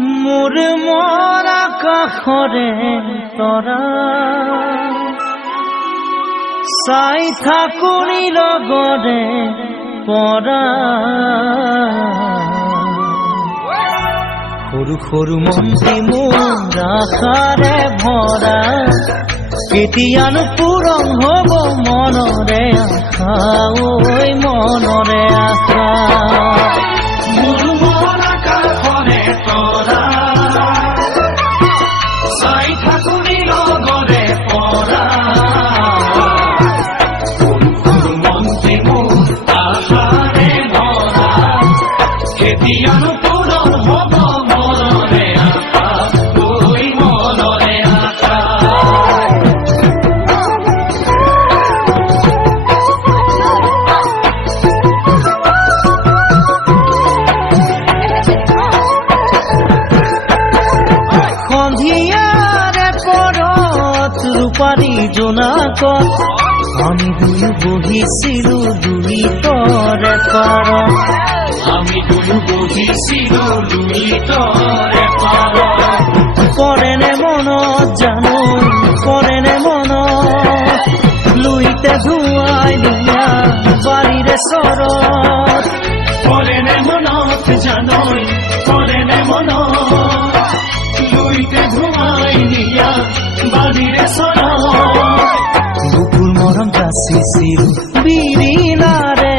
মোৰ মৰা কাষৰে তৰা চাই থাকুনি লগৰে পৰা সৰু সৰু মন্ত্ৰী মোৰ আশাৰে ভৰা কেতিয়ানো পূৰণ হ'ব মনৰে আশা ঐ মনৰে আশা মোৰ মৰা কাষৰে তৰা চাই থাকুনি লগৰে পৰা সৰু সৰু মন্ত্ৰী মোৰ আশাৰে ভৰা কেতিয়ানো পূৰণ হ'ব মনৰে আশা ঐ মনৰে আশা সন্ধিয়াৰে পৰত ৰূপালী জোনাকত আমি দুয়ো বহিছিলো দুইতৰে পাৰত আমি দুয়ো বহিছিলো দুইতৰে পাৰত পৰেনে মনত জানো পৰেনে মনত লুইতে ধুৱাই নিয়া বাৰীৰে চৰত পৰেনে মনত জানৈ পৰেনে মনত লুইতে ধুৱাই নিয়া বাৰীৰে চৰত বুকুৰ মৰম যাচিছিলো বিৰিণাৰে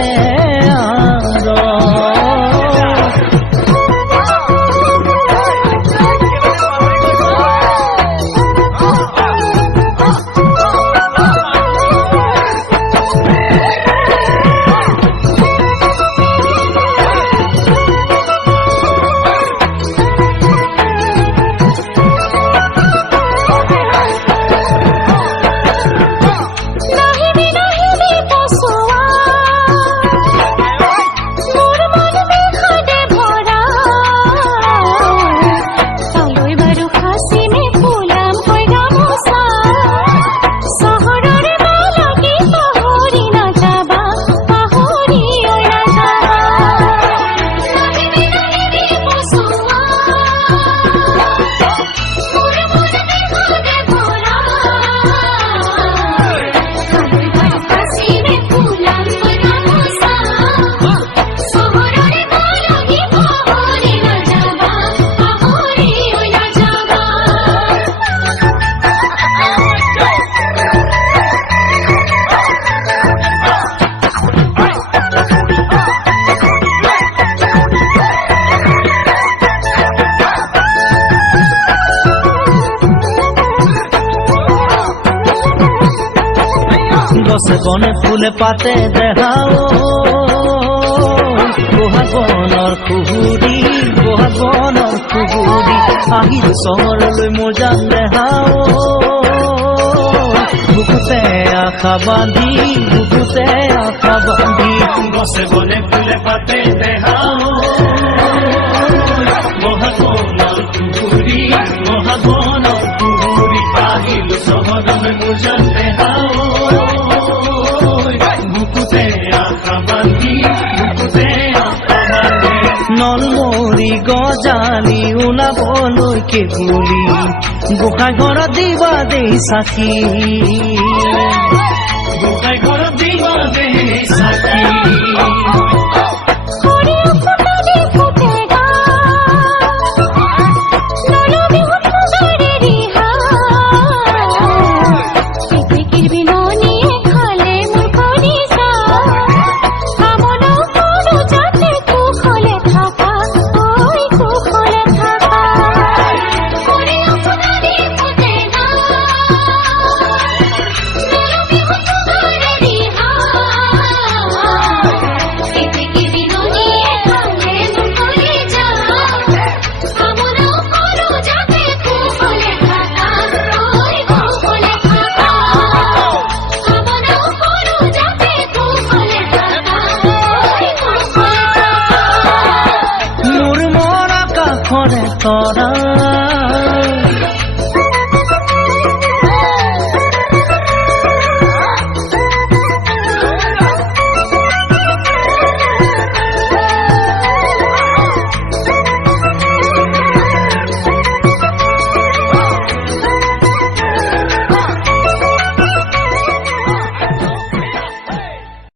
গছে বনে ফুলে পাতে দেখাও বহাগনৰ খুহুৰি বহাগনৰ খুহুৰি আহিল চহৰলৈ মোৰ যান দেখাও বুকুতে আশা বান্ধি বুকুতে আশা বান্ধি গছে বনে ফুলে পাতে দেখাও বহাগনৰ খুহুৰি বহাগনৰ খুহুৰি আহিল চহৰলৈ মোৰ যান দেখাও নলমৰি গজালি ওলাবলৈকে বুলি গোসাঁই ঘৰত দিবা দেই চাকি গোসাঁই ঘৰত দিবা দেই চাকি তৰা